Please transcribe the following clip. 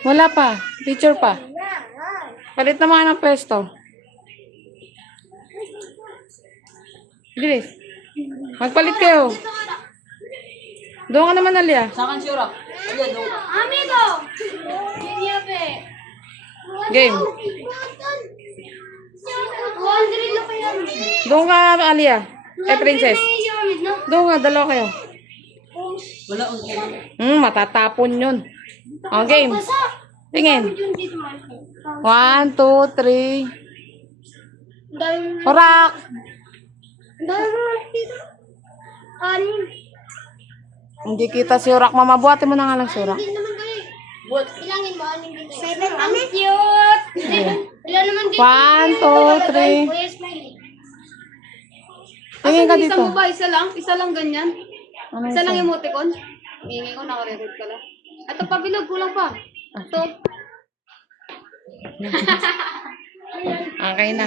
Wala pa. Picture pa. Palit naman ng pwesto. Bilis. Magpalit kayo. Doon ka naman, Alia. Saan si Urak? Ayan, doon. Amigo! Game. 200 lang kaya. Doon ka, Alia. Princess. Doon nga, dalawa kayo. Wala, okay. Matatapon yun. O, game. Tingin. 1, 2, 3. Urak! Hindi kita si Urak. Mama, buhatin mo na nga lang si Urak. Ilangin mo, aning dito. 7 kami. Cute! Ilan naman dito? 1, 2, 3. Kuya Smiley. Tingin ka Isa dito. mo ba? Isa lang? Isa lang ganyan? Ano Isa lang isa? emoticon? Hingin ko, nakareread ka lang. Ito pa, bilog. Kulang pa. Ito. Okay na.